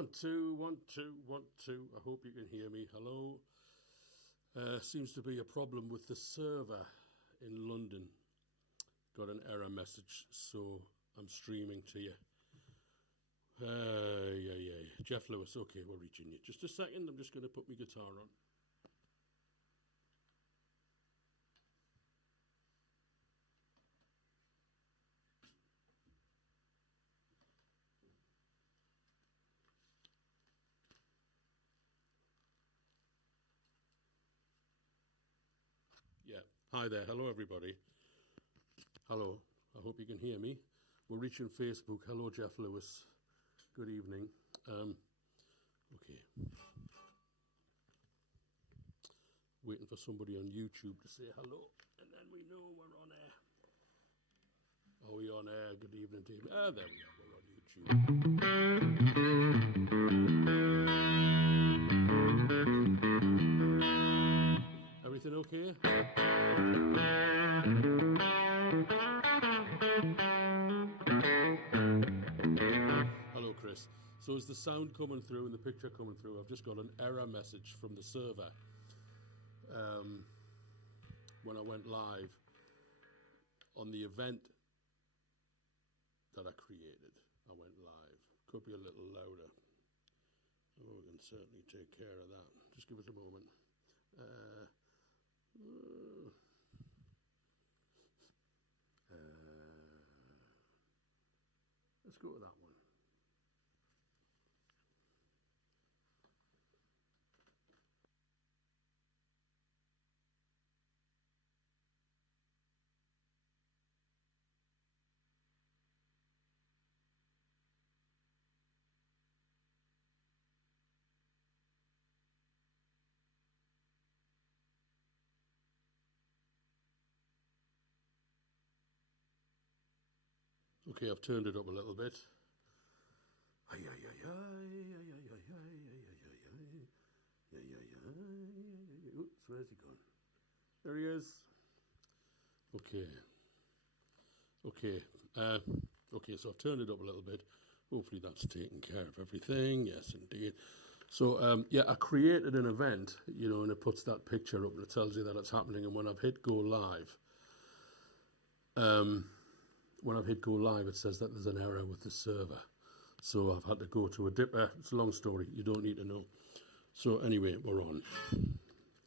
1, 2, 1, 2, 1, 2. I hope you can hear me. Hello. Seems to be a problem with the server in London. Got an error message, so I'm streaming to you. Yeah. Jeff Lewis, okay, we're reaching you. Just a second, I'm just going to put my guitar on. Yeah, hi there, hello everybody. Hello, I hope you can hear me. We're reaching Facebook. Hello, Jeff Lewis. Good evening. Okay. Waiting for somebody on YouTube to say hello, and then we know we're on air. Are we on air? Good evening to you. Ah, there we are. We're on YouTube. Everything okay? Hello, Chris. So is the sound coming through and the picture coming through? I've just got an error message from the server. When I went live on the event that I created, I went live. Could be a little louder. Oh, we can certainly take care of that. Just give us a moment. Let's go with that one. Okay, I've turned it up a little bit. Oops, where's he gone? There he is. Okay, so I've turned it up a little bit. Hopefully that's taking care of everything. Yes, indeed. So, yeah, I created an event, you know, and it puts that picture up and it tells you that it's happening. And when I've hit go live, it says that there's an error with the server. So I've had to go to a dipper. It's a long story. You don't need to know. So anyway, we're on.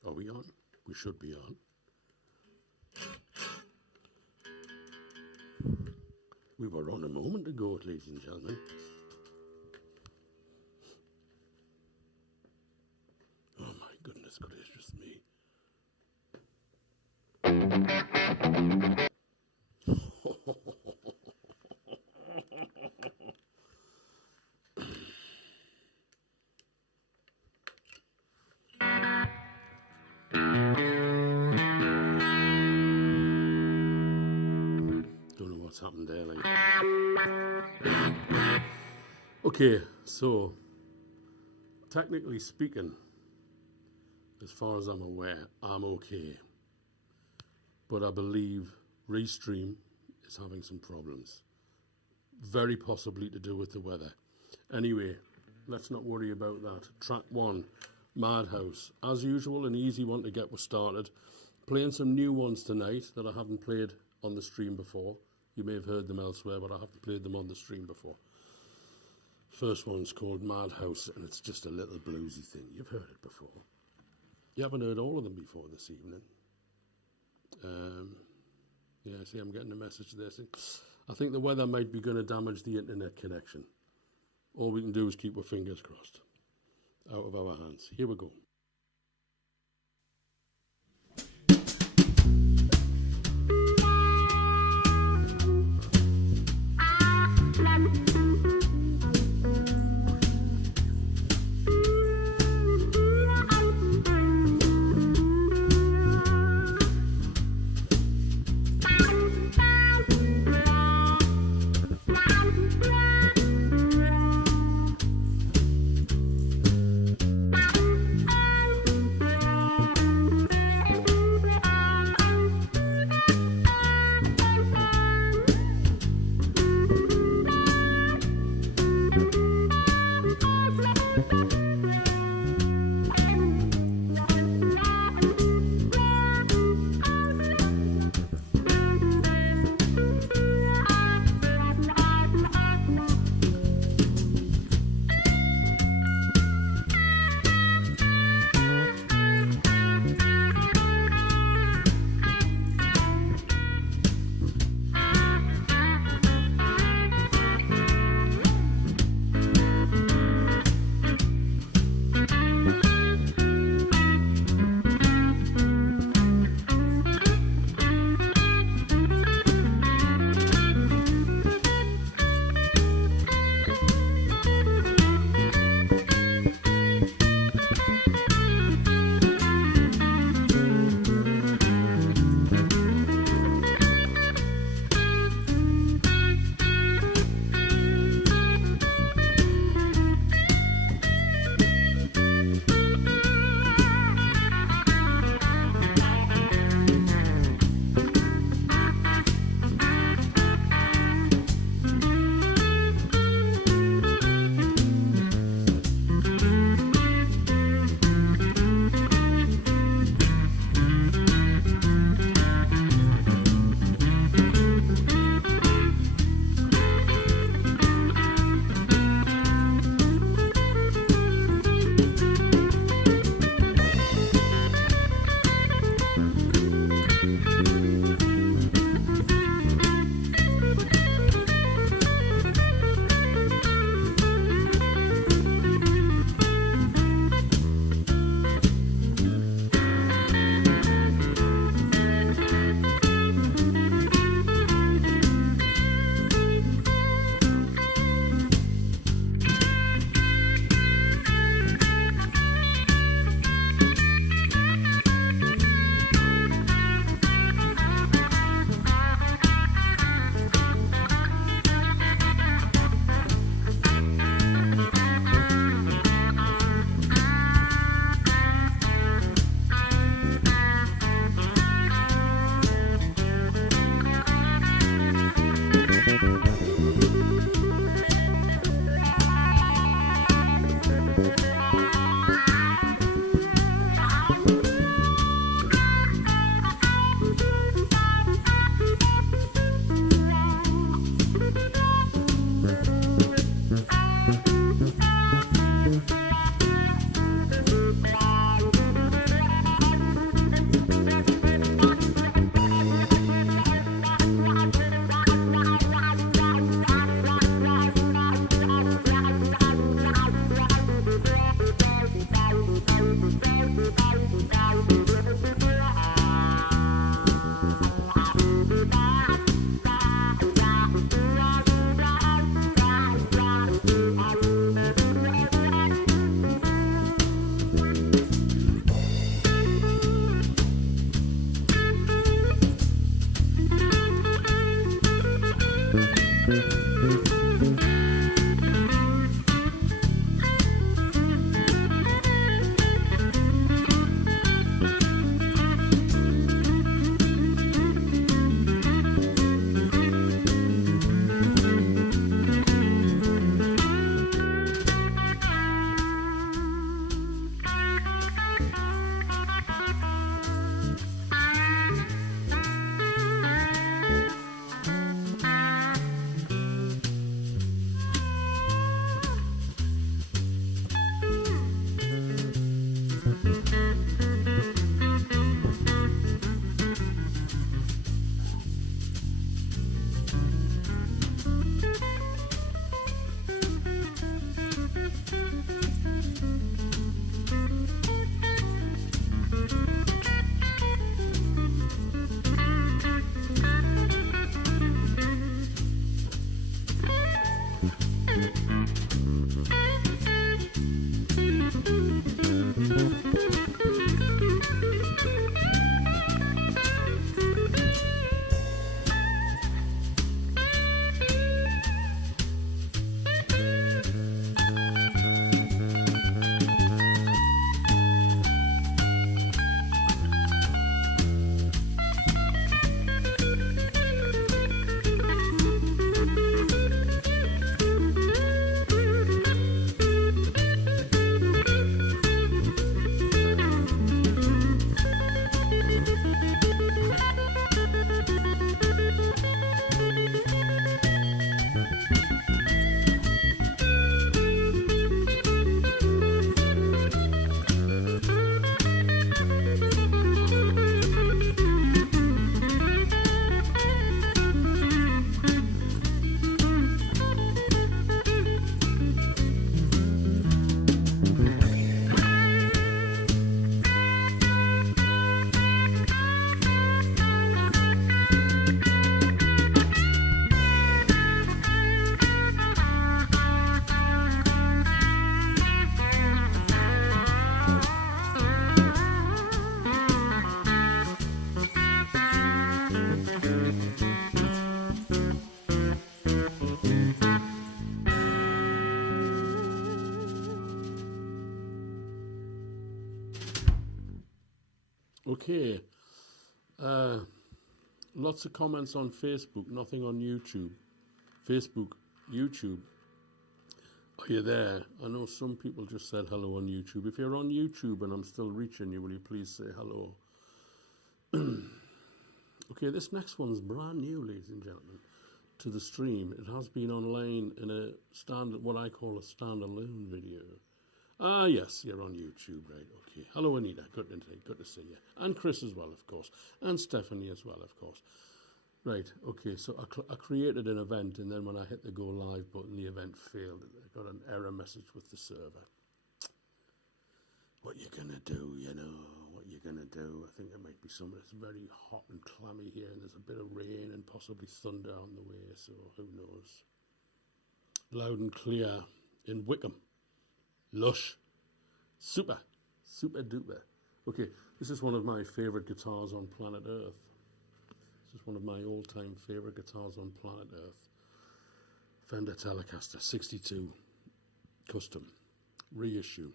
Are we on? We should be on. We were on a moment ago, ladies and gentlemen. Oh my goodness gracious me. Don't know what's happened there, like. Okay, so technically speaking, as far as I'm aware, I'm okay. But I believe Restream is having some problems. Very possibly to do with the weather. Anyway, let's not worry about that. Track 1, Madhouse. As usual, an easy one to get us started. Playing some new ones tonight that I haven't played on the stream before. You may have heard them elsewhere, but I haven't played them on the stream before. First one's called Madhouse, and it's just a little bluesy thing. You've heard it before. You haven't heard all of them before this evening. Yeah, see, I'm getting a message there. See, I think the weather might be going to damage the internet connection. All we can do is keep our fingers crossed. Out of our hands. Here we go. Okay. Lots of comments on Facebook, nothing on YouTube. Facebook, YouTube. Are you there? I know some people just said hello on YouTube. If you're on YouTube and I'm still reaching you, will you please say hello? Okay, this next one's brand new, ladies and gentlemen, to the stream. It has been online in a standard, what I call a standalone video. Ah, yes, you're on YouTube, right? Okay. Hello, Anita. Good to see you. And Chris as well, of course. And Stephanie as well, of course. Right, okay, so I created an event, and then when I hit the go live button, the event failed. I got an error message with the server. What you gonna do, you know? What you gonna do? I think there might be something that's very hot and clammy here, and there's a bit of rain and possibly thunder on the way, so who knows? Loud and clear in Wickham. Lush. Super. Super duper. Okay, this is one of my favourite guitars on planet Earth. This is one of my all-time favourite guitars on planet Earth. Fender Telecaster 62. Custom. Reissue.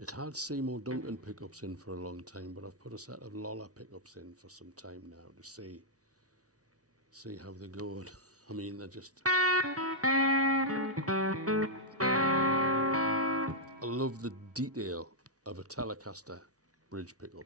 It had Seymour Duncan pickups in for a long time, but I've put a set of Lollar pickups in for some time now to see See how they're going. I mean, they're just... I love the detail of a Telecaster bridge pickup.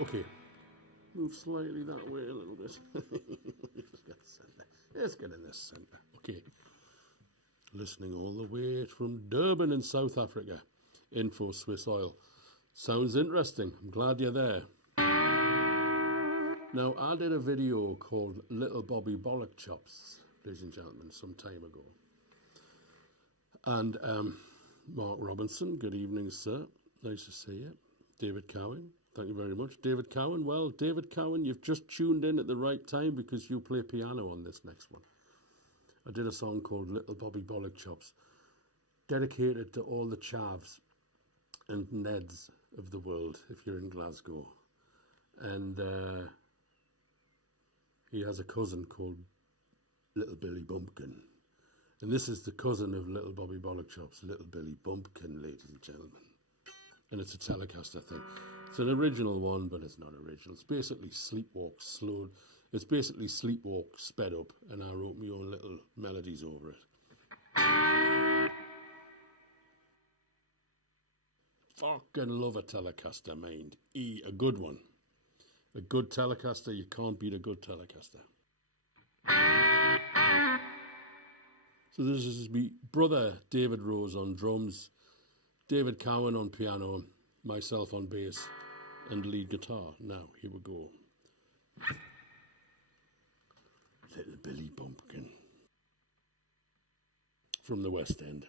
Okay, move slightly that way a little bit. Let's get in the centre. Okay, listening all the way from Durban in South Africa. Info Swiss Oil. Sounds interesting. I'm glad you're there. Now, I did a video called Little Bobby Bollock Chops, ladies and gentlemen, some time ago. And Mark Robinson, good evening, sir. Nice to see you. David Cowan, thank you very much. David Cowan, well, David Cowan, you've just tuned in at the right time because you play piano on this next one. I did a song called Little Bobby Bollock Chops, dedicated to all the chavs and Neds of the world, if you're in Glasgow. And he has a cousin called Little Billy Bumpkin. And this is the cousin of Little Bobby Bollock Chops, Little Billy Bumpkin, ladies and gentlemen. And it's a Telecaster thing. It's an original one, but it's not original. It's basically Sleepwalk slowed. It's basically Sleepwalk sped up, and I wrote my own little melodies over it. Fucking love a Telecaster, mind. A good one. A good Telecaster, you can't beat a good Telecaster. So this is my brother David Rose on drums, David Cowan on piano, myself on bass and lead guitar. Now, here we go. Little Billy Bumpkin from the West End.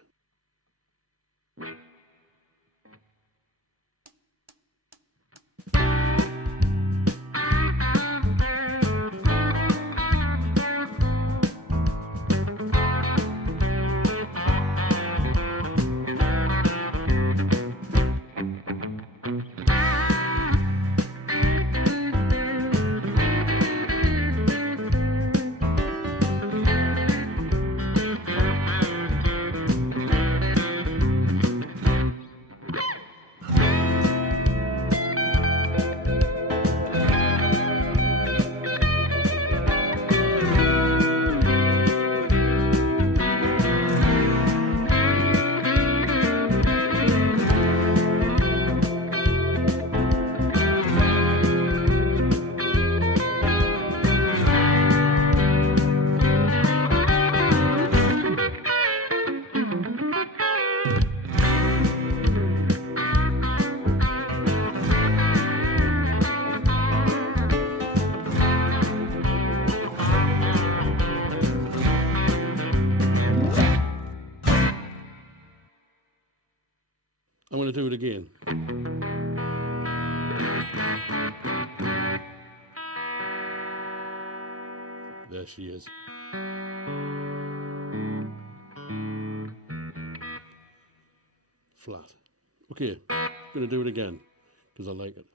I'm going to do it again. There she is. Flat. Okay, I'm going to do it again because I like it.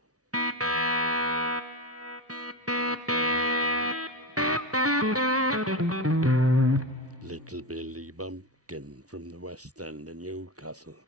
Little Billy Bumpkin from the West End in Newcastle.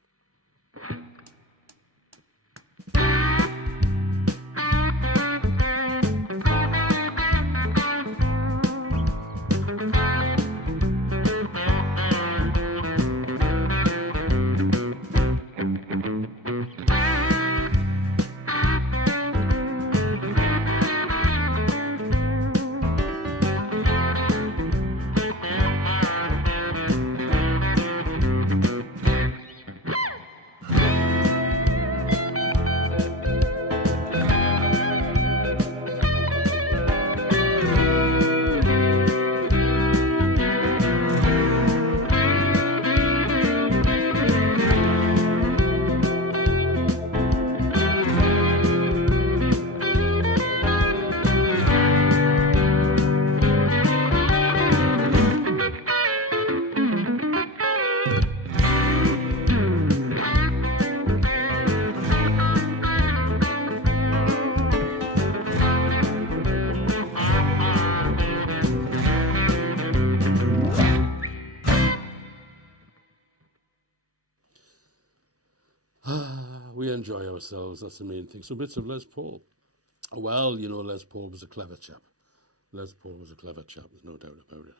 enjoy ourselves. That's the main thing. So bits of Les Paul. Well, you know, Les Paul was a clever chap. Les Paul was a clever chap, there's no doubt about it.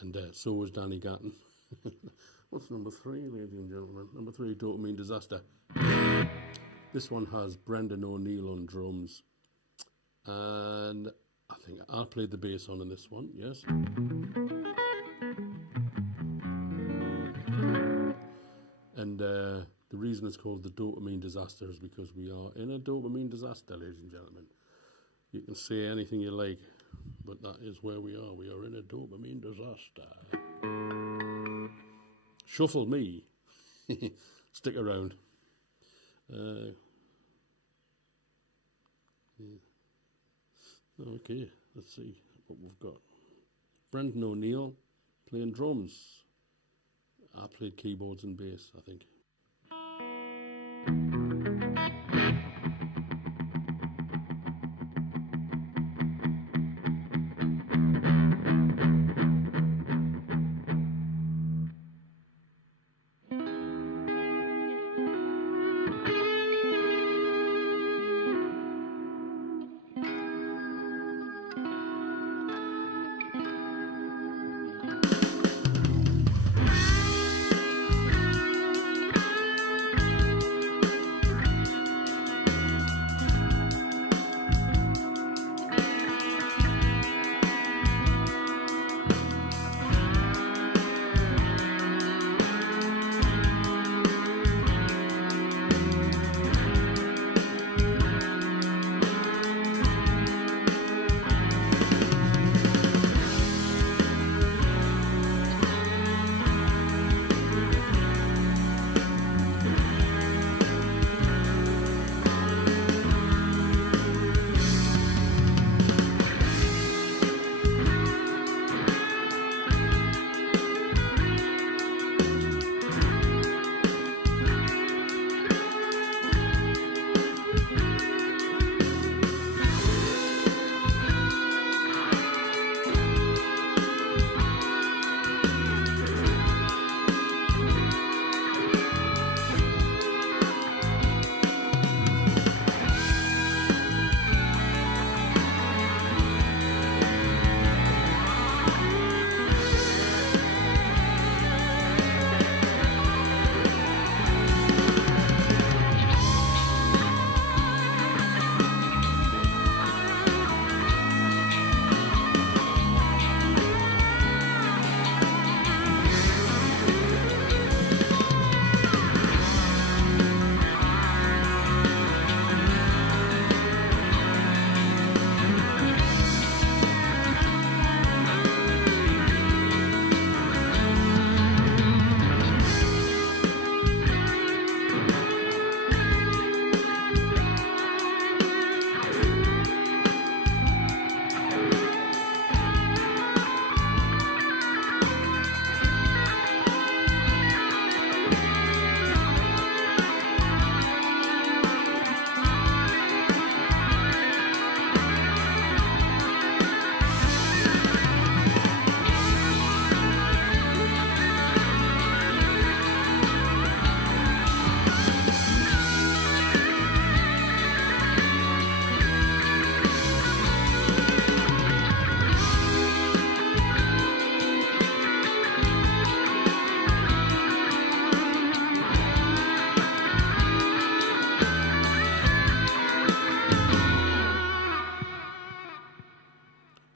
And so was Danny Gatton. What's number 3, ladies and gentlemen? Number 3, Dopamine Disaster. This one has Brendan O'Neill on drums. And I think I played the bass on in this one, yes. And the reason it's called the Dopamine Disaster is because we are in a dopamine disaster, ladies and gentlemen. You can say anything you like, but that is where we are. We are in a dopamine disaster. Shuffle me. Stick around. Yeah. Okay, let's see what we've got. Brendan O'Neill playing drums. I played keyboards and bass, I think.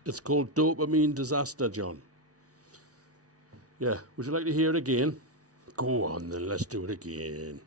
It's called Dopamine Disaster, John. Yeah, would you like to hear it again? Go on then, let's do it again.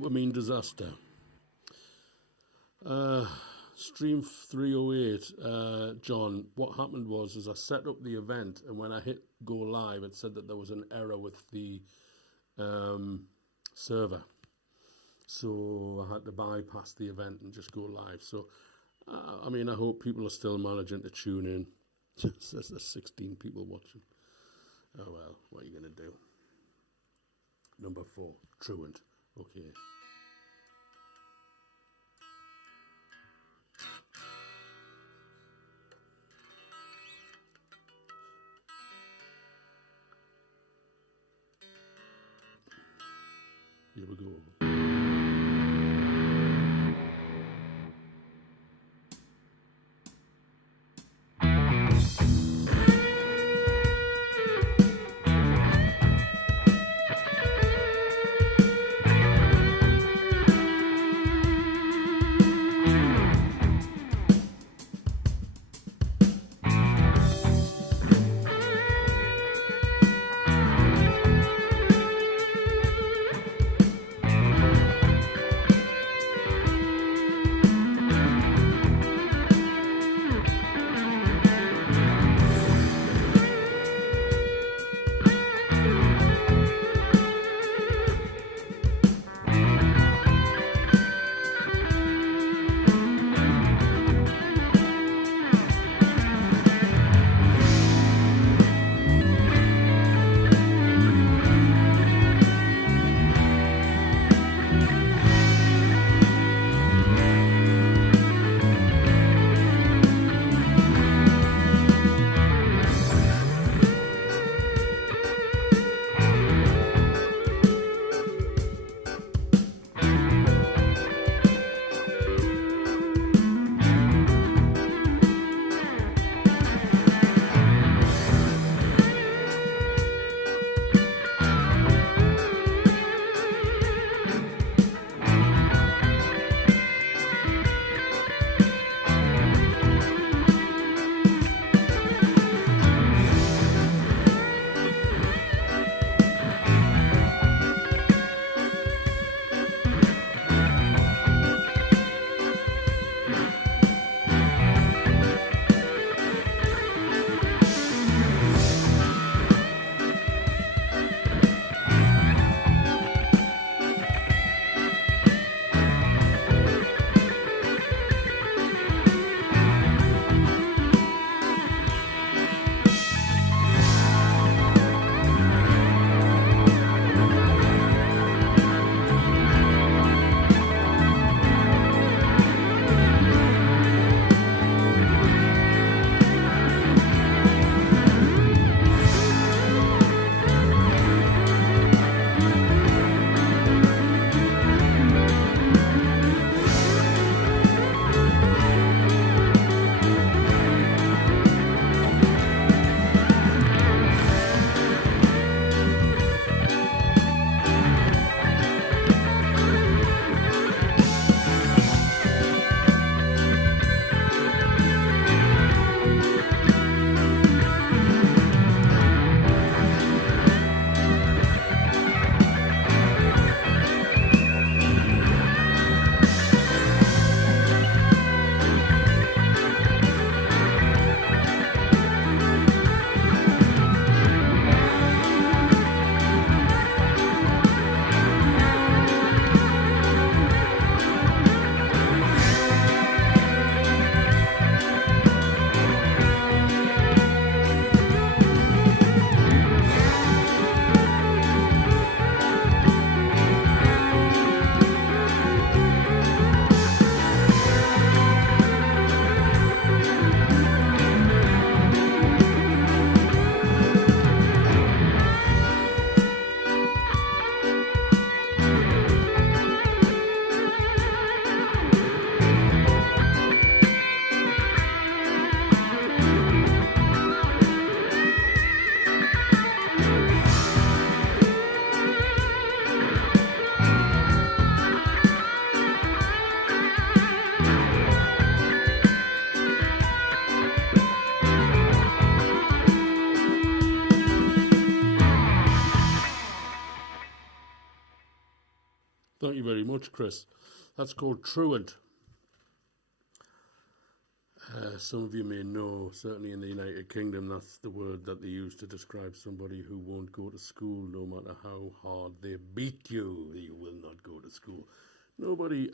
Dopamine disaster. Stream 308, John, what happened was I set up the event, and when I hit go live, it said that there was an error with the server. So I had to bypass the event and just go live. So, I mean, I hope people are still managing to tune in. There's 16 people watching. Oh, well, what are you going to do? Number 4, Truant. Okay. Here we go. thank you very much, Chris. That's called Truant. Some of you may know, certainly in the United Kingdom, that's the word that they use to describe somebody who won't go to school no matter how hard they beat you. You will not go to school. Nobody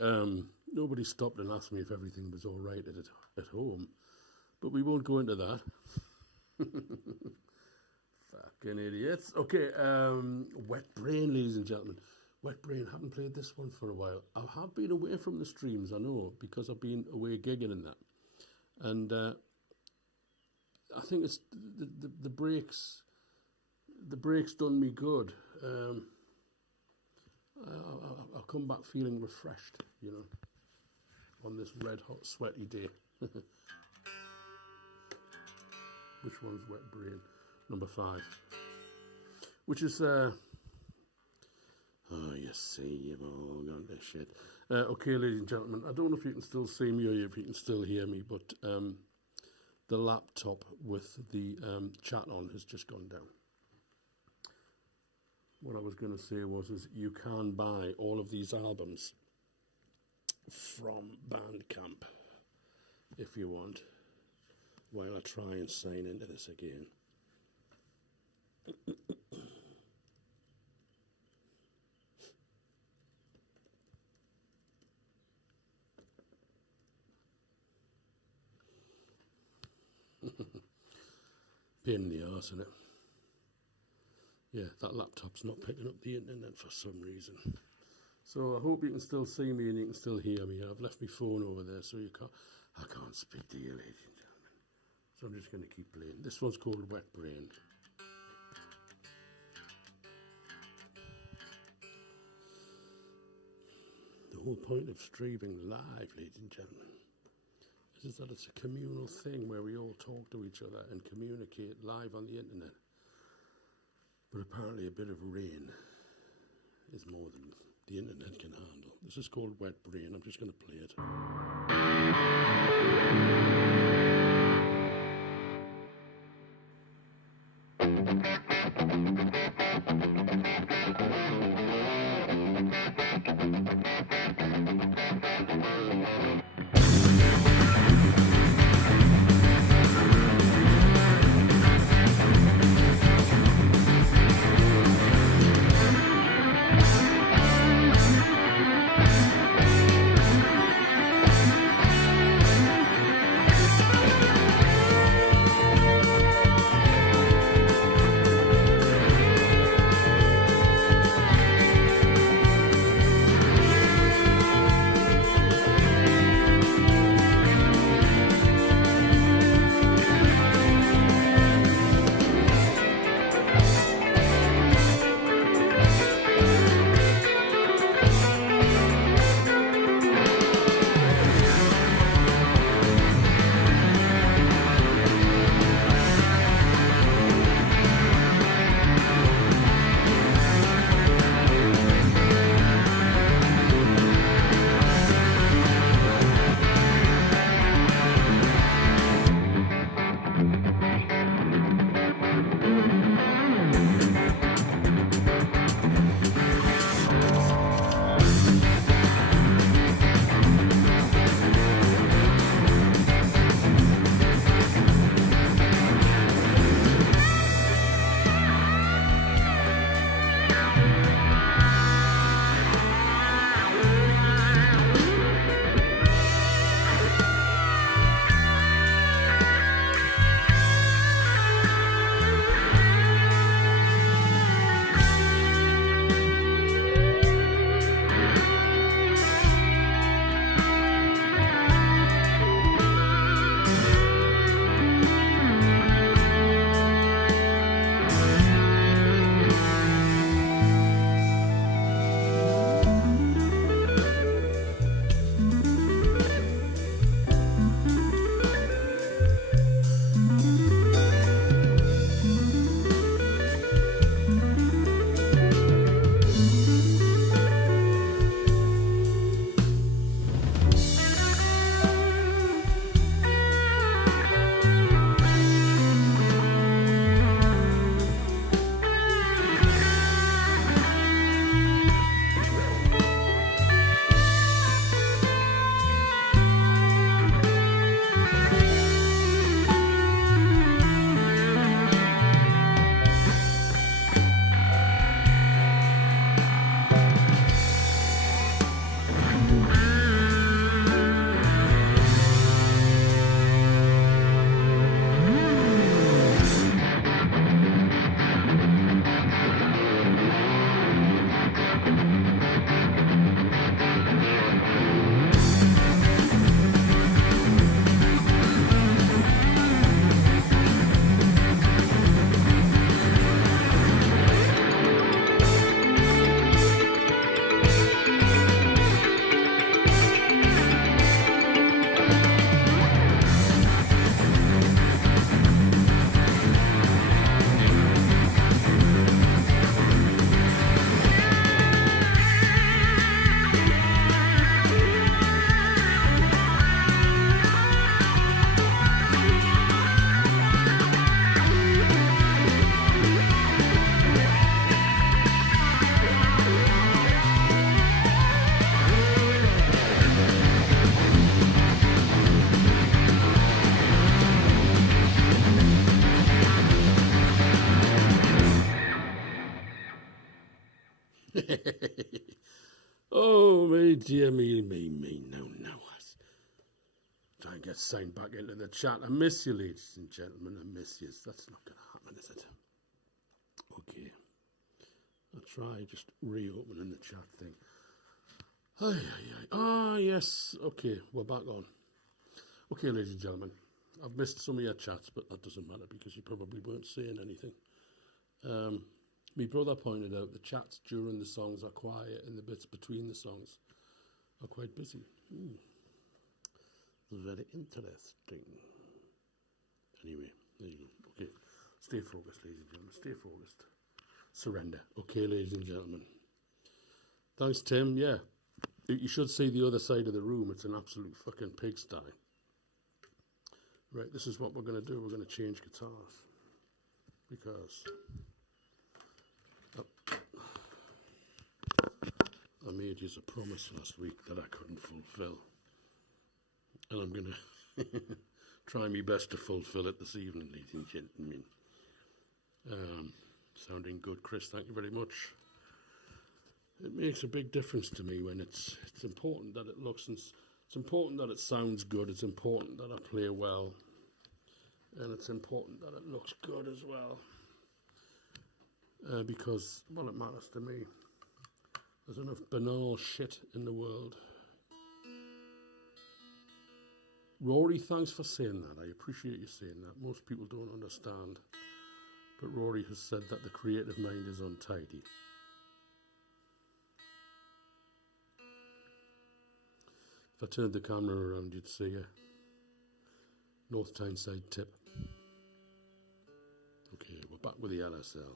stopped and asked me if everything was all right at home, but we won't go into that. Fucking idiots. Okay, Wet Brain, ladies and gentlemen. Wet Brain, haven't played this one for a while. I have been away from the streams, I know, because I've been away gigging and that. And I think it's the breaks. The breaks done me good. I'll come back feeling refreshed, you know, on this red hot sweaty day. Which one's Wet Brain? Number 5. Which is oh, you see, you've all got this shit. Okay, ladies and gentlemen, I don't know if you can still see me or if you can still hear me, but the laptop with the chat on has just gone down. What I was going to say was you can buy all of these albums from Bandcamp if you want, while I try and sign into this again. Pain in the arse, isn't it? Yeah, that laptop's not picking up the internet for some reason. So I hope you can still see me and you can still hear me. I've left my phone over there, so I can't speak to you, ladies and gentlemen. So I'm just going to keep playing. This one's called Wet Brain. The whole point of streaming live, ladies and gentlemen, is that it's a communal thing where we all talk to each other and communicate live on the internet. But apparently a bit of rain is more than the internet can handle. This is called Wet Brain. I'm just going to play it. Oh, me, dear me, no. Try and get signed back into the chat. I miss you, ladies and gentlemen. I miss you. That's not going to happen, is it? Okay. I'll try just reopening the chat thing. Ah, yes. Okay, we're back on. Okay, ladies and gentlemen. I've missed some of your chats, but that doesn't matter because you probably weren't saying anything. My brother pointed out the chats during the songs are quiet and the bits between the songs are quite busy. Very interesting. Anyway, there you go. Okay, stay focused, ladies and gentlemen. Stay focused. Surrender. Okay, ladies and gentlemen. Thanks, Tim. Yeah, you should see the other side of the room. It's an absolute fucking pigsty. Right, this is what we're going to do. We're going to change guitars because I made you a promise last week that I couldn't fulfill. And I'm going to try my best to fulfill it this evening, ladies and gentlemen. Sounding good, Chris. Thank you very much. It makes a big difference to me when it's important that it looks and it's important that it sounds good. It's important that I play well, and it's important that it looks good as well. Because, well, it matters to me. There's enough banal shit in the world. Rory, thanks for saying that. I appreciate you saying that. Most people don't understand. But Rory has said that the creative mind is untidy. If I turned the camera around, you'd see a North Tyneside tip. Okay, we're back with the LSL.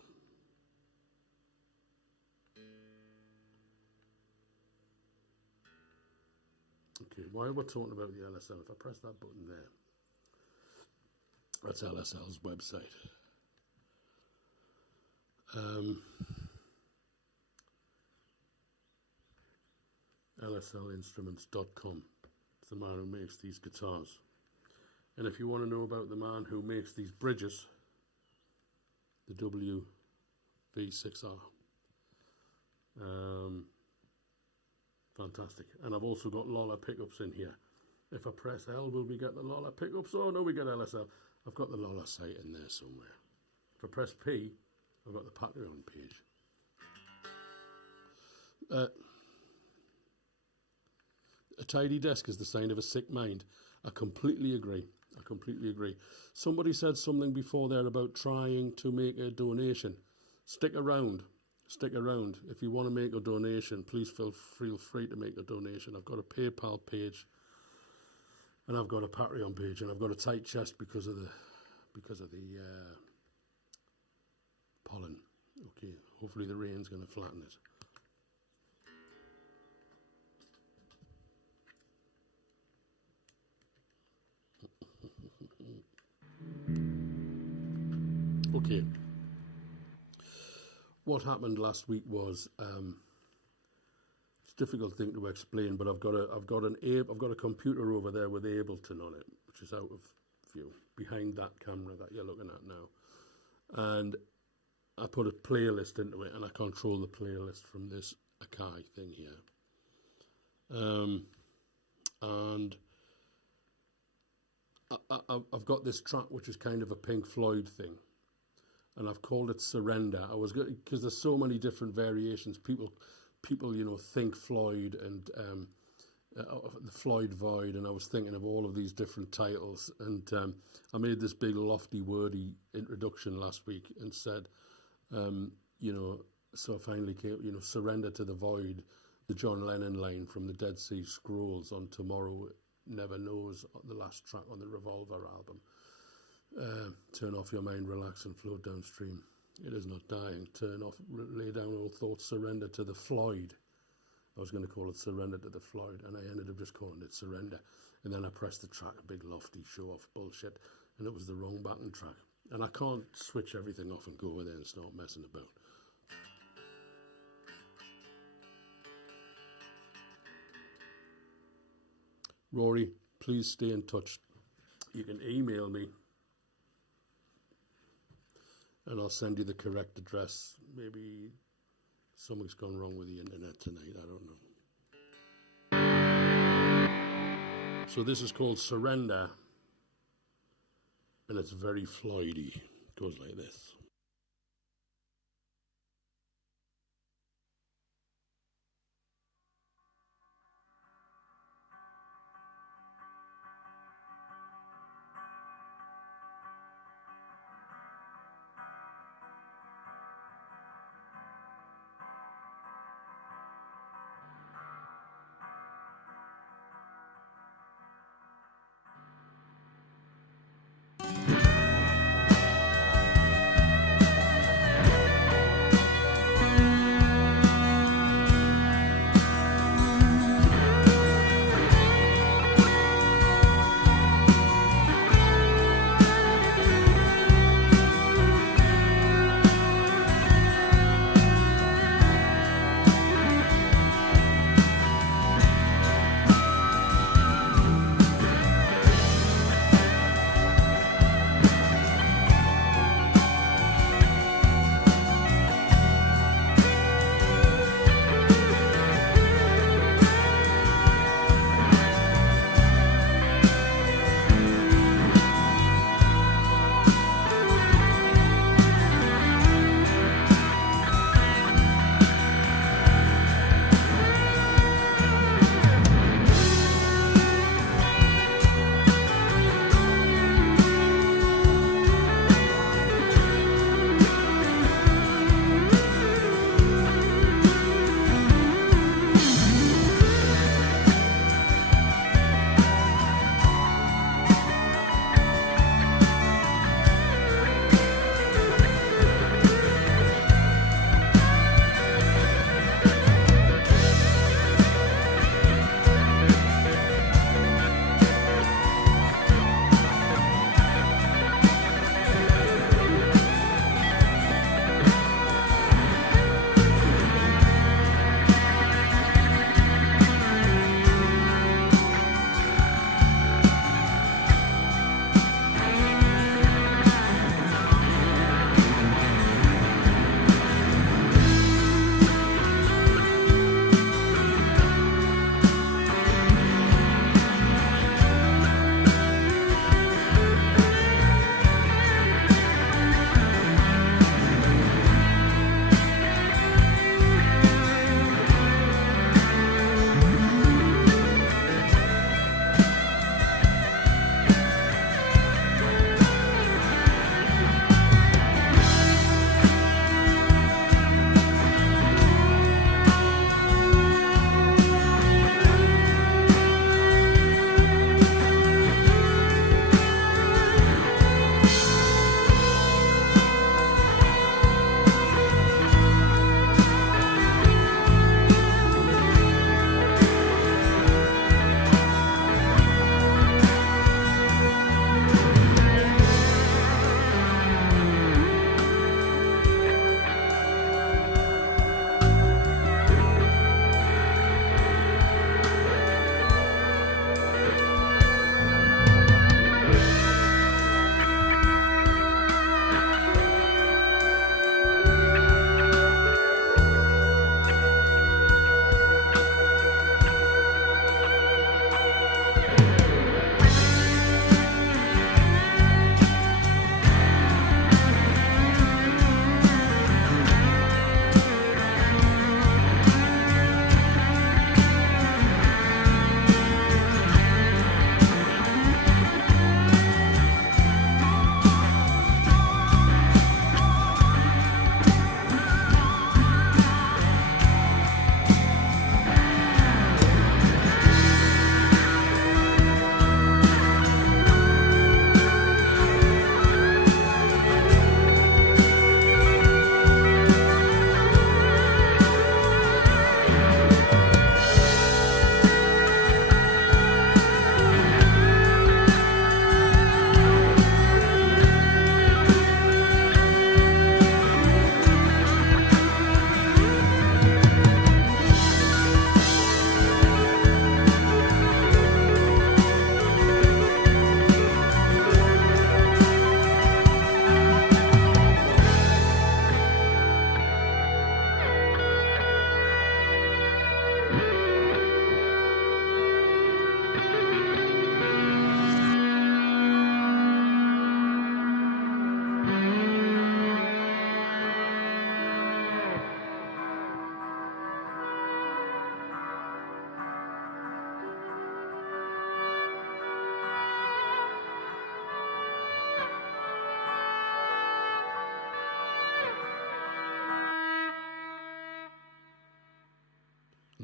Okay, while we're talking about the LSL, if I press that button there, that's LSL's website. LSLinstruments.com. It's the man who makes these guitars. And if you want to know about the man who makes these bridges, the WV6R. Fantastic. And I've also got Lollar pickups in here. If I press L, will we get the Lollar pickups? Oh, no, we get LSL. I've got the Lollar site in there somewhere. If I press P, I've got the Patreon page. A tidy desk is the sign of a sick mind. I completely agree. Somebody said something before there about trying to make a donation. Stick around. If you want to make a donation, please feel free to make a donation. I've got a PayPal page, and I've got a Patreon page, and I've got a tight chest because of the pollen. Okay, hopefully the rain's going to flatten it. Okay. What happened last week was it's a difficult thing to explain, but I've got a computer over there with Ableton on it, which is out of view behind that camera that you're looking at now, and I put a playlist into it, and I control the playlist from this Akai thing here, and I've got this track which is kind of a Pink Floyd thing. And I've called it Surrender. I was good because there's so many different variations. People, think Floyd and the Floyd Void, and I was thinking of all of these different titles. And I made this big, lofty, wordy introduction last week and said, so I finally came, Surrender to the Void, the John Lennon line from the Dead Sea Scrolls on Tomorrow Never Knows, the last track on the Revolver album. Turn off your mind, relax and float downstream. It is not dying. Turn off, lay down all thoughts, surrender to the Floyd. I was going to call it Surrender to the Floyd, and I ended up just calling it Surrender. And then I pressed the track, a big lofty show-off bullshit, and it was the wrong button track. And I can't switch everything off and go over there and start messing about. Rory, please stay in touch. You can email me, and I'll send you the correct address. Maybe Something's gone wrong with the internet tonight, I don't know. So this is called Surrender, and it's very Floydy. It goes like this.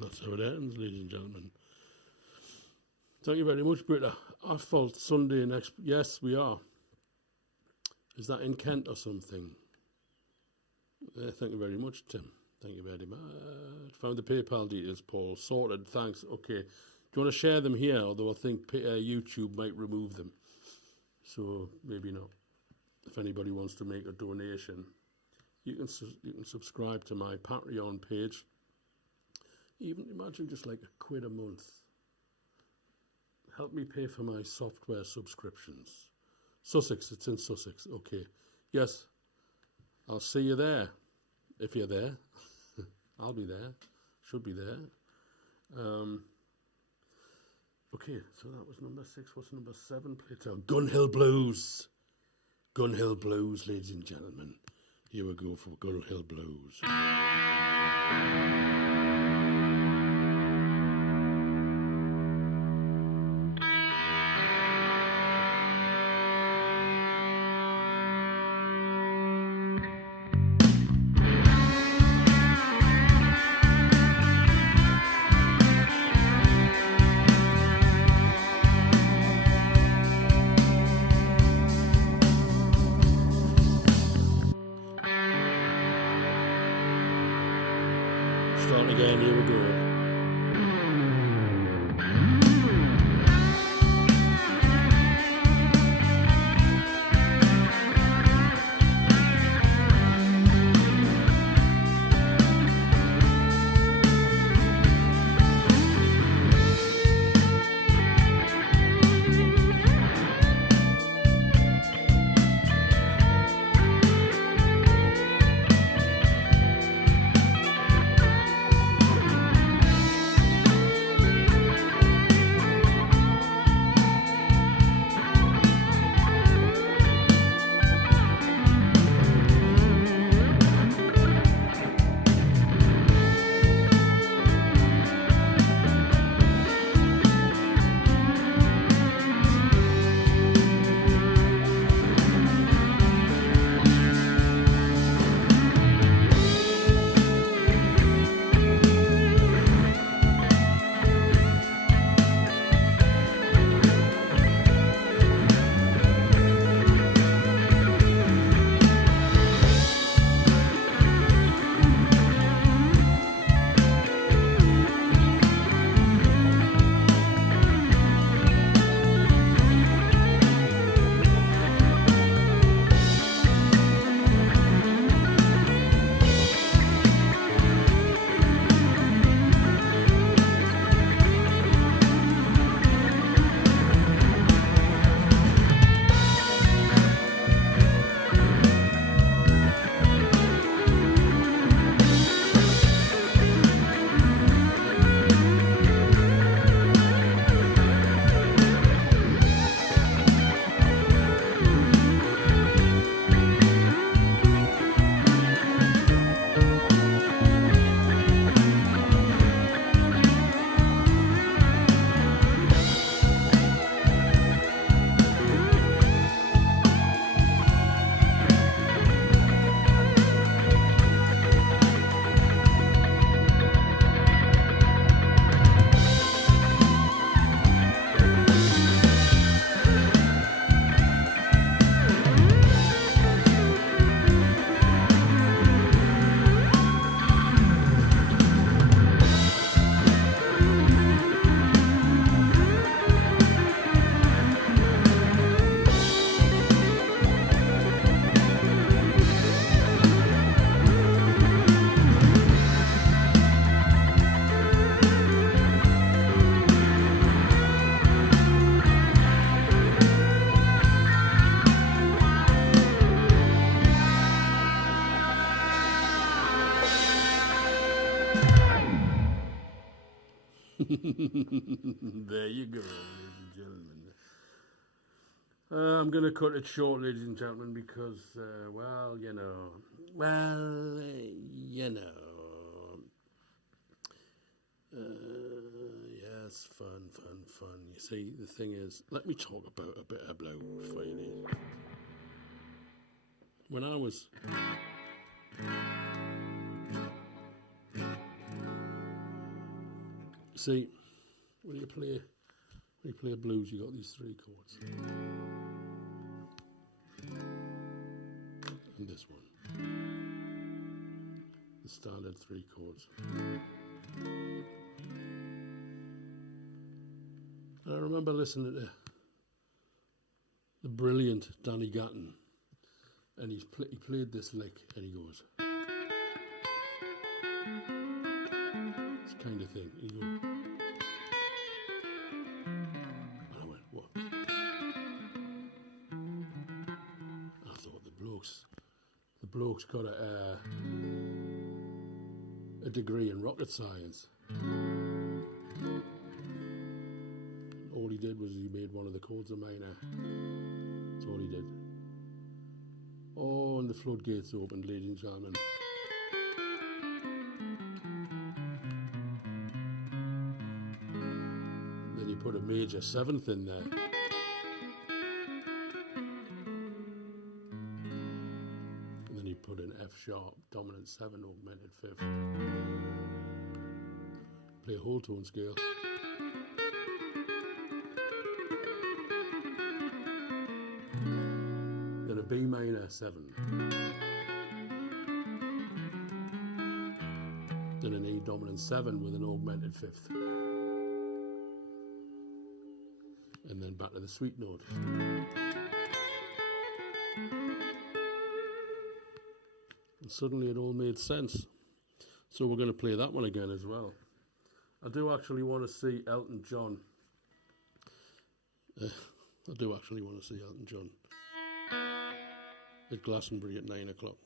That's how it ends, ladies and gentlemen. Thank you very much, Britta. Asphalt Sunday next. Yes, we are. Is that in Kent or something? Thank you very much, Tim. Thank you very much. Found the PayPal details, Paul. Sorted. Thanks. Okay. Do you want to share them here? Although I think YouTube might remove them. So maybe not. If anybody wants to make a donation, you can subscribe to my Patreon page. Even imagine just like £1 a month. Help me pay for my software subscriptions. Sussex, it's in Sussex. Okay. Yes, I'll see you there. If you're there, I'll be there. Should be there. Okay, so that was number 6. What's number 7? Play tell. Gun Hill Blues. Gun Hill Blues, ladies and gentlemen. Here we go for Gun Hill Blues. Starting again, here we go. There you go, ladies and gentlemen. I'm going to cut it short, ladies and gentlemen, because, well, you know. Yes, fun. You see, the thing is, let me talk about a bit of blues for you. When I was... See, when you play a blues, you got these 3 chords, and this one, the standard 3 chords. And I remember listening to the brilliant Danny Gatton, and he played this lick, and he goes, this kind of thing. And he goes, and I went, what? And I thought the bloke's got a degree in rocket science. All he did was he made one of the chords a minor. That's all he did. Oh, and the floodgates opened, ladies and gentlemen. Then he put a major 7th in there. And then he put an F sharp dominant 7 augmented 5th. Play a whole tone scale. Then a B minor 7. Then an E dominant 7 with an augmented 5th. And then back to the sweet note. And suddenly it all made sense. So we're going to play that one again as well. I do actually want to see Elton John. I do actually want to see Elton John at Glastonbury at 9 o'clock.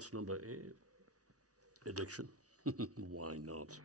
not? Number 8. Addiction. Why not?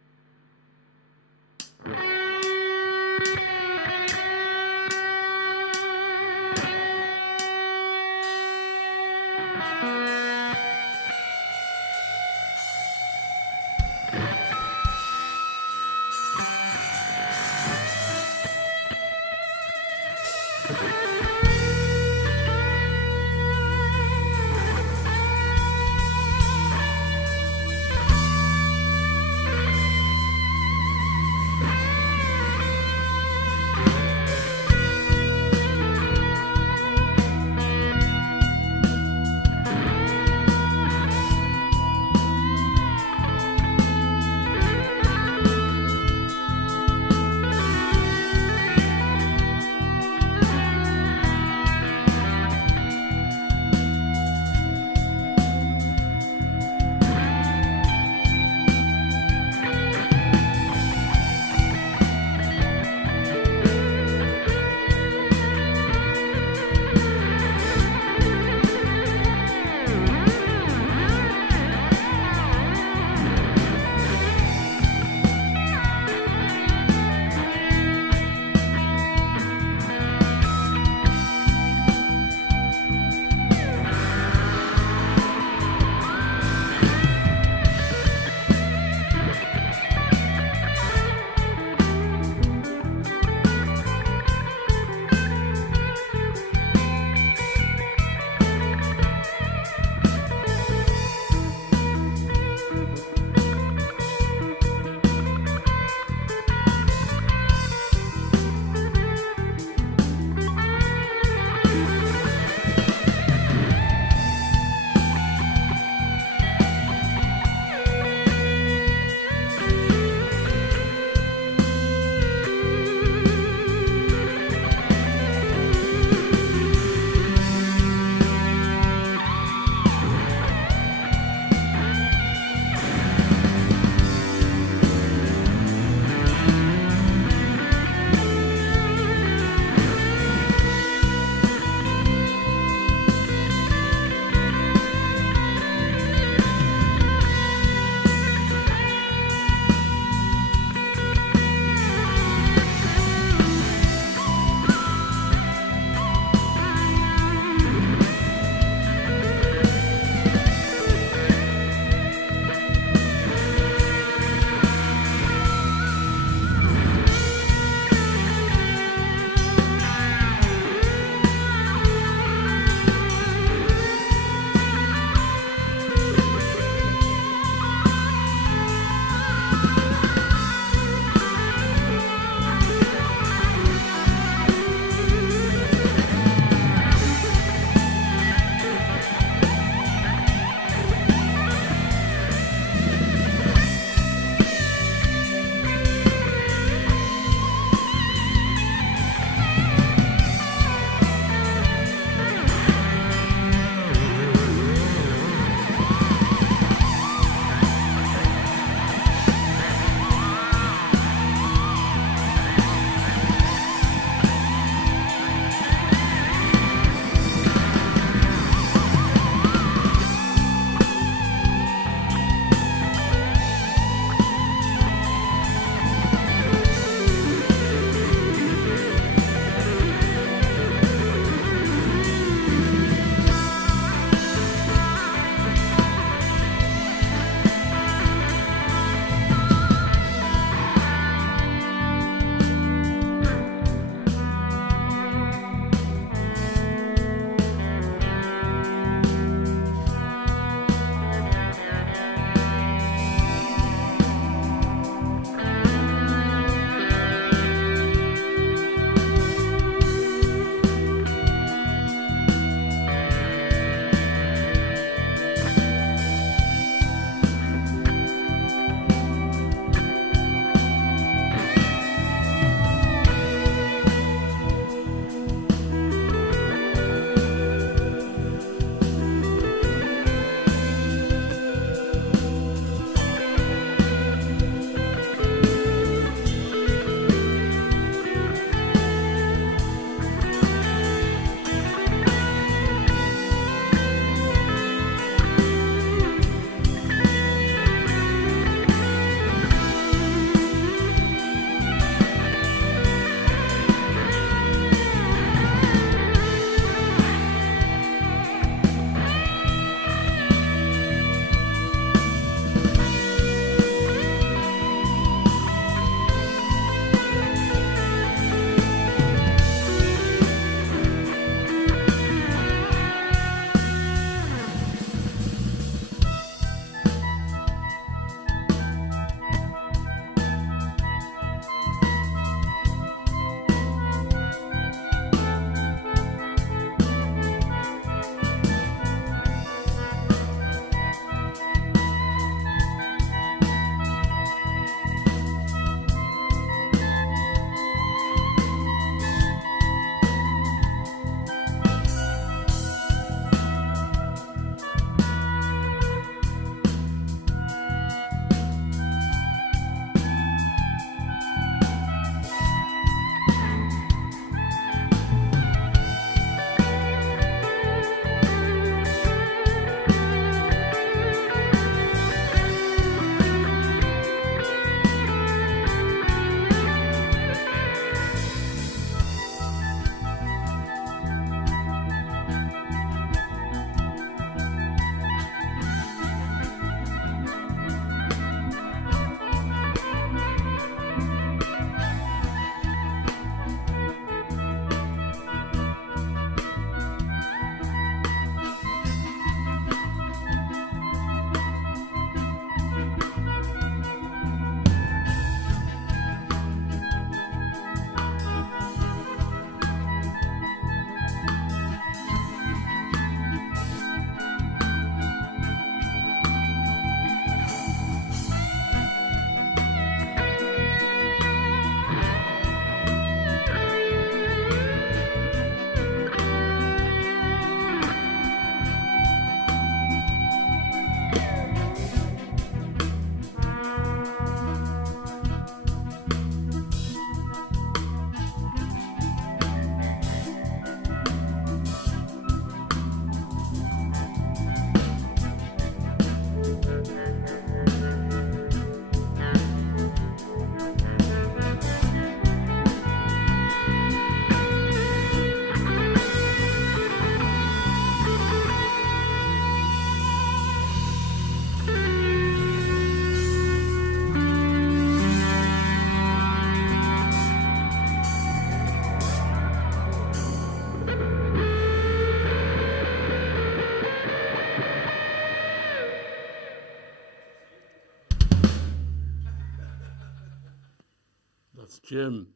Jim,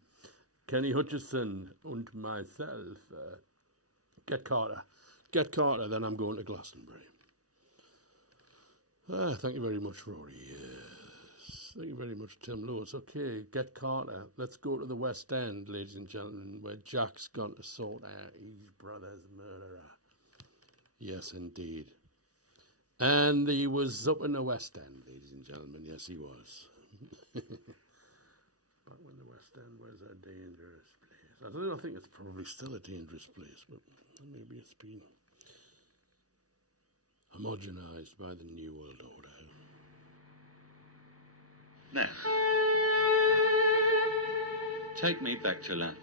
Kenny Hutchison, and myself. Get Carter. Get Carter, then I'm going to Glastonbury. Thank you very much, Rory. Yes. Thank you very much, Tim Lewis. Okay, Get Carter. Let's go to the West End, ladies and gentlemen, where Jack's gone to sort out his brother's murderer. Yes, indeed. And he was up in the West End, ladies and gentlemen. Yes, he was. Back when the West End was a dangerous place. I don't think it's probably still a dangerous place, but maybe it's been homogenized by the New World Order. Now, take me back to London.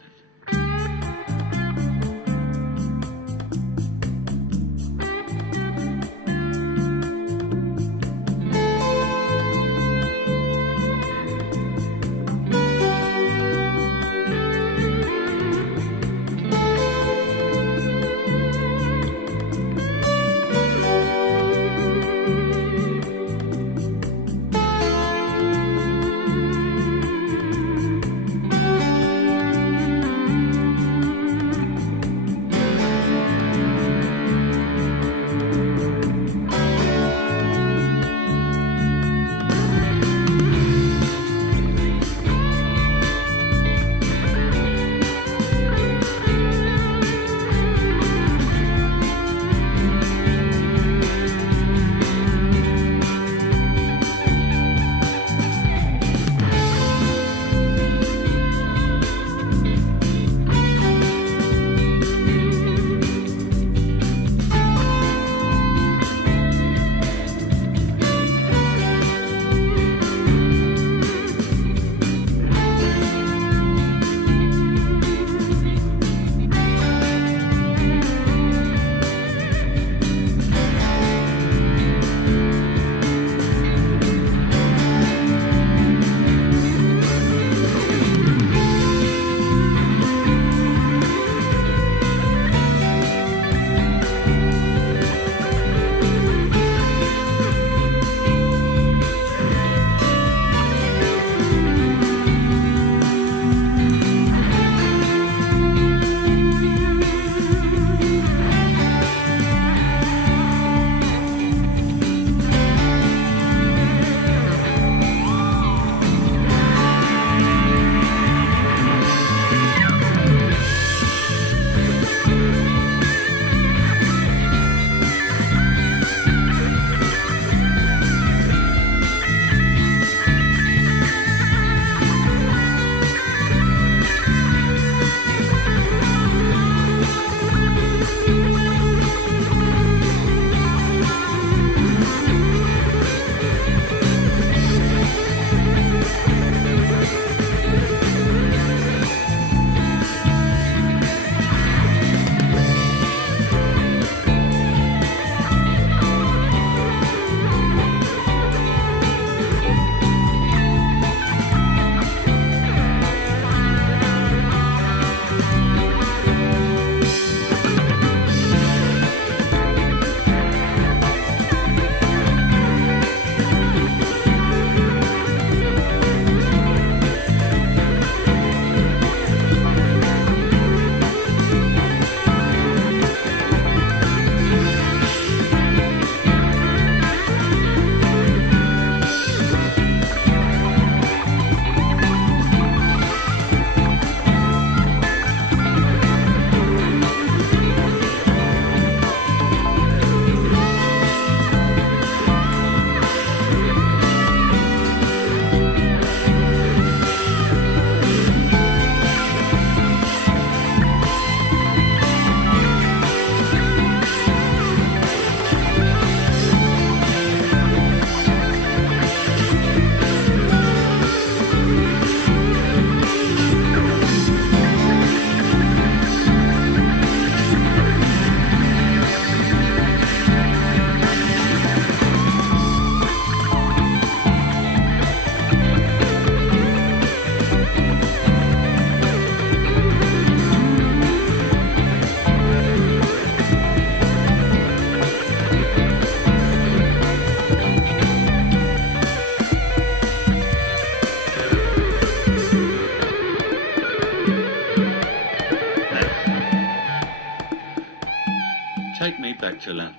Take me back to London.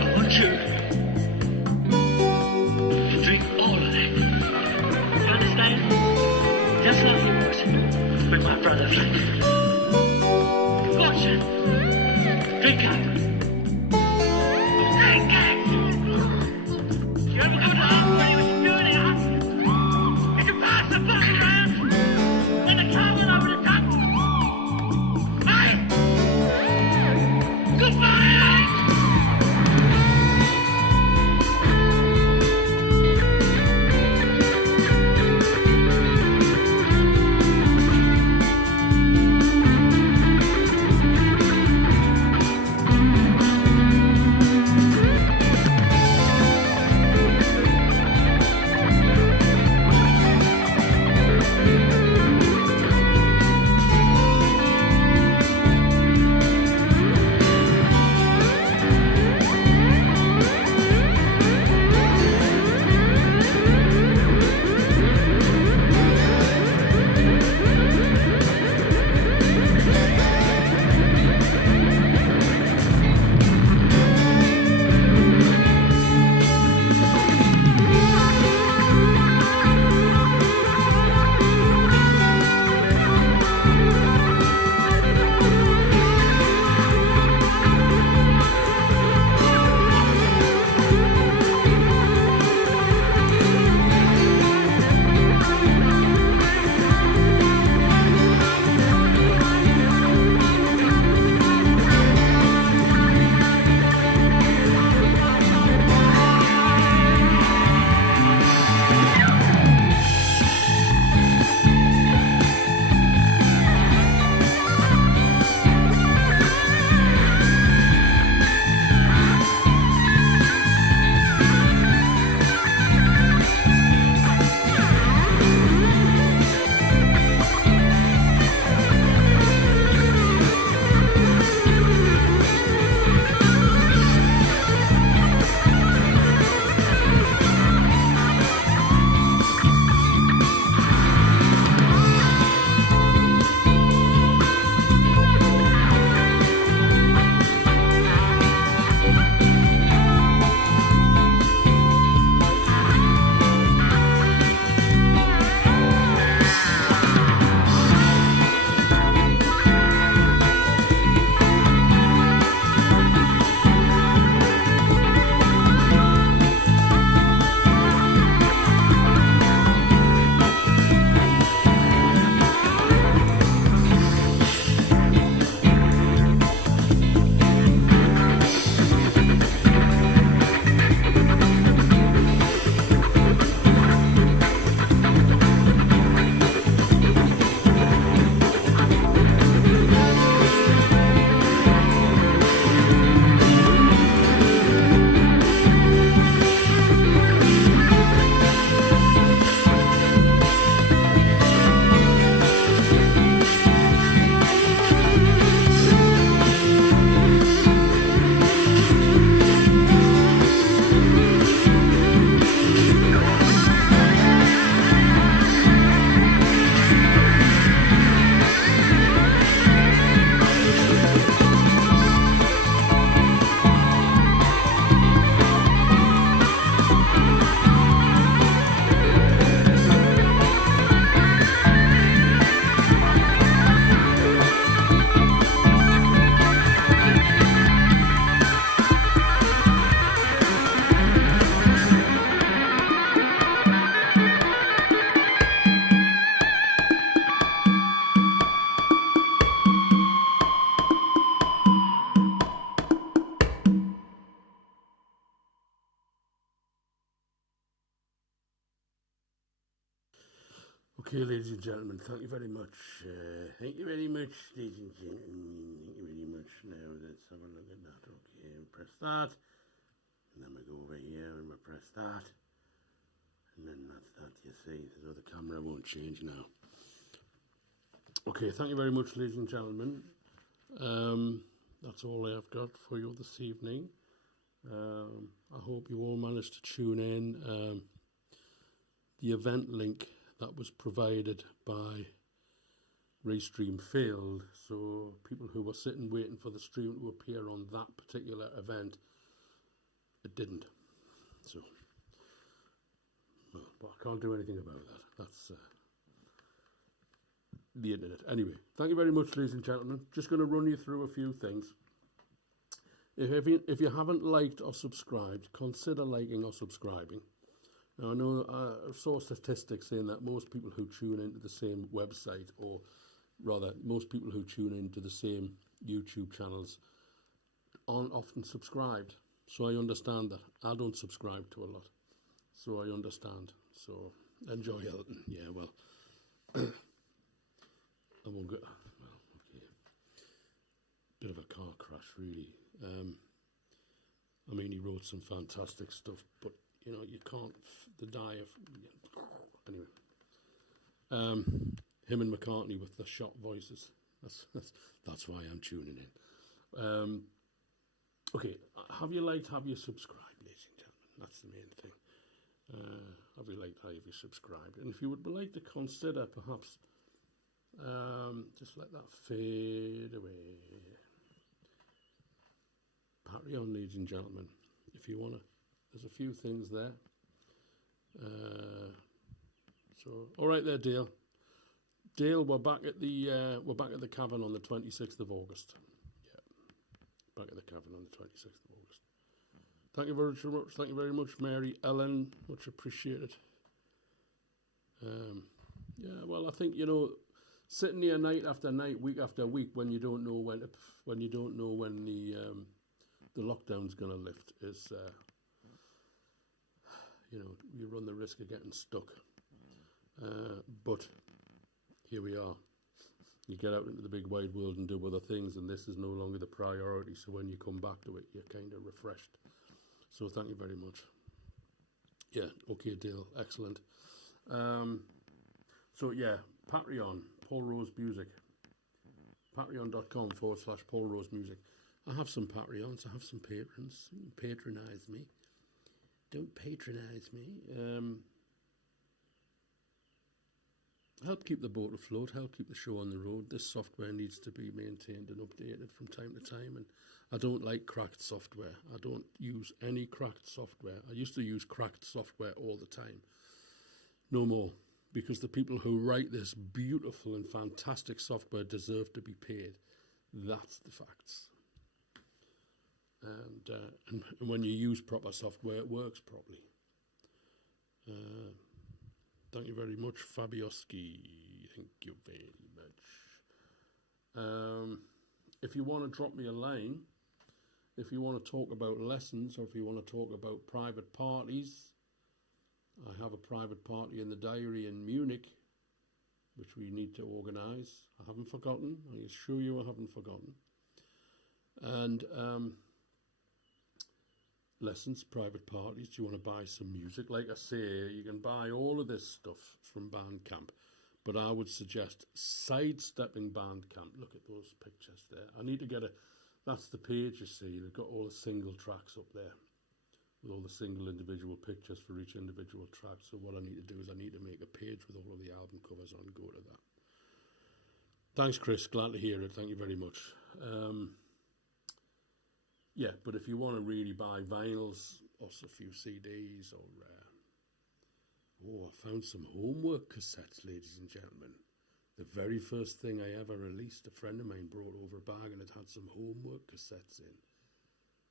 I want you to drink all of it. You understand? Just like it was with my brother Frank. Go on, son. Drink up. Drink it! You ever go to hospital when you was doing it, huh? Did you pass the bucket around? When the car went over the top? Hey! Goodbye! Okay, ladies and gentlemen, thank you very much. Thank you very much, ladies and gentlemen. Thank you very much. Now, let's have a look at that. Okay, press that. And then we go over here and we press that. And then that's that, you see. So the camera won't change now. Okay, thank you very much, ladies and gentlemen. That's all I've got for you this evening. I hope you all managed to tune in. the event link that was provided by Restream failed, so people who were sitting waiting for the stream to appear on that particular event, it didn't. So, well, but I can't do anything about that. That's the internet. Anyway, thank you very much, ladies and gentlemen. Just going to run you through a few things. If you haven't liked or subscribed, consider liking or subscribing. Now, I know I saw statistics saying that most people who tune into the same website, or rather, most people who tune into the same YouTube channels aren't often subscribed. So I understand that. I don't subscribe to a lot. So I understand. So enjoy Elton. Yeah, well, I won't go. Well, okay. Bit of a car crash, really. I mean, he wrote some fantastic stuff, but you know, you can't. The die of anyway. Him and McCartney with the shot voices. That's why I'm tuning in. Okay, have you liked? Have you subscribed, ladies and gentlemen? That's the main thing. Have you liked? Have you subscribed? And if you would like to consider, perhaps, just let that fade away. Parry on, ladies and gentlemen. If you wanna, there's a few things there. So, all right, there, Dale. Dale, we're back at the cavern on the 26th of August. Yeah, back at the cavern on the 26th of August. Thank you very much. Thank you very much, Mary Ellen. Much appreciated. Yeah, well, I think, you know, sitting here night after night, week after week, when you don't know when the lockdown's going to lift, is you know, you run the risk of getting stuck. But here we are. You get out into the big wide world and do other things, and this is no longer the priority. So when you come back to it, you're kind of refreshed. So thank you very much. Yeah, okay, Dale, excellent. So yeah, Patreon, Paul Rose Music. Patreon.com/Paul Rose Music. I have some Patreons, I have some patrons. Patronise me. Don't patronise me. Help keep the boat afloat, help keep the show on the road. This software needs to be maintained and updated from time to time, and I don't like cracked software. I don't use any cracked software. I used to use cracked software all the time. No more, because the people who write this beautiful and fantastic software deserve to be paid. That's the facts. And when you use proper software, it works properly. Thank you very much, Fabioski. Thank you very much. If you want to drop me a line, if you want to talk about lessons, or if you want to talk about private parties, I have a private party in the diary in Munich, which we need to organise. I haven't forgotten. I assure you I haven't forgotten. And lessons, private parties. Do you want to buy some music? Like I say, you can buy all of this stuff from Bandcamp, but I would suggest sidestepping Bandcamp. Look at those pictures there. I need to get that's the page, you see. They've got all the single tracks up there with all the single individual pictures for each individual track. So what I need to do is I need to make a page with all of the album covers on. Go to that. Thanks, Chris. Glad to hear it. Thank you very much. Yeah, but if you want to really buy vinyls or a few CDs or... I found some homework cassettes, ladies and gentlemen. The very first thing I ever released, a friend of mine brought over a bag and it had some homework cassettes in.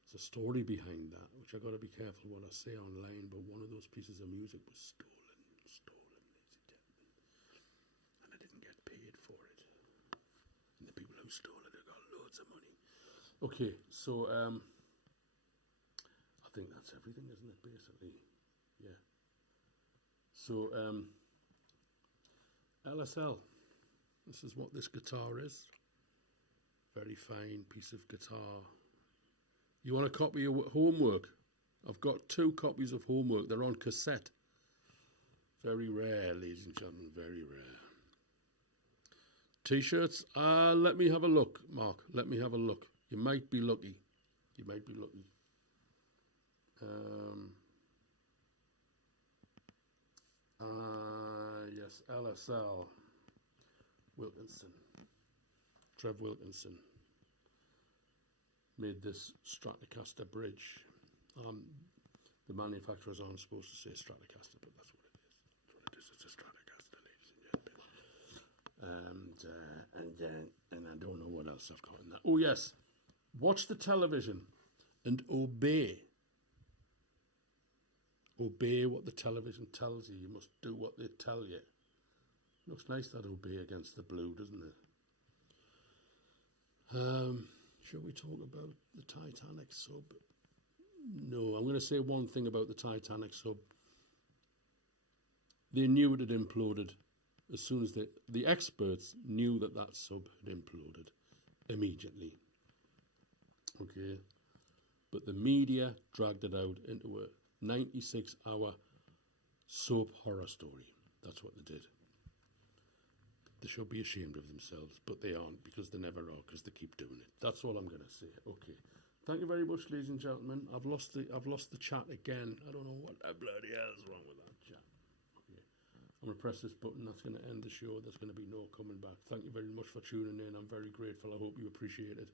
There's a story behind that, which I got to be careful what I say online, but one of those pieces of music was stolen, ladies and gentlemen. And I didn't get paid for it. And the people who stole it got loads of money. Okay, so I think that's everything, isn't it, basically? Yeah. So LSL, this is what this guitar is. Very fine piece of guitar. You want a copy of homework? I've got 2 copies of homework. They're on cassette. Very rare, ladies and gentlemen, very rare. T-shirts, let me have a look, Mark. Let me have a look. You might be lucky. You might be lucky. LSL Wilkinson. Trev Wilkinson made this Stratocaster bridge. The manufacturers aren't supposed to say Stratocaster, but that's what it is. That's what it is. It's a Stratocaster, ladies and gentlemen. And I don't know what else I've got in there. Oh yes, watch the television and obey. Obey what the television tells you. You must do what they tell you. Looks nice, that obey against the blue, doesn't it? Shall we talk about the Titanic sub? No, I'm going to say one thing about the Titanic sub. They knew it had imploded as soon as the experts knew that that sub had imploded immediately. Okay, but the media dragged it out into a 96-hour soap horror story. That's what they did. They should be ashamed of themselves, but they aren't, because they never are, because they keep doing it. That's all I'm going to say. Okay. Thank you very much, ladies and gentlemen. I've lost the chat again. I don't know what the bloody hell's wrong with that chat. Okay. I'm going to press this button. That's going to end the show. There's going to be no coming back. Thank you very much for tuning in. I'm very grateful. I hope you appreciate it.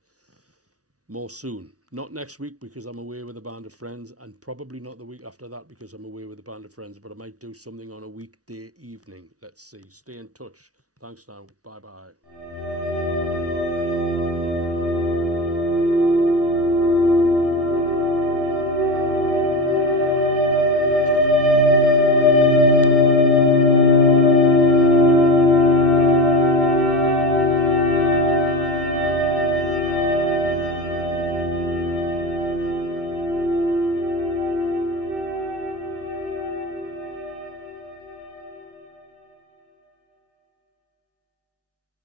More soon. Not next week, because I'm away with a band of friends, and probably not the week after that, because I'm away with a band of friends, but I might do something on a weekday evening. Let's see. Stay in touch. Thanks now. Bye-bye.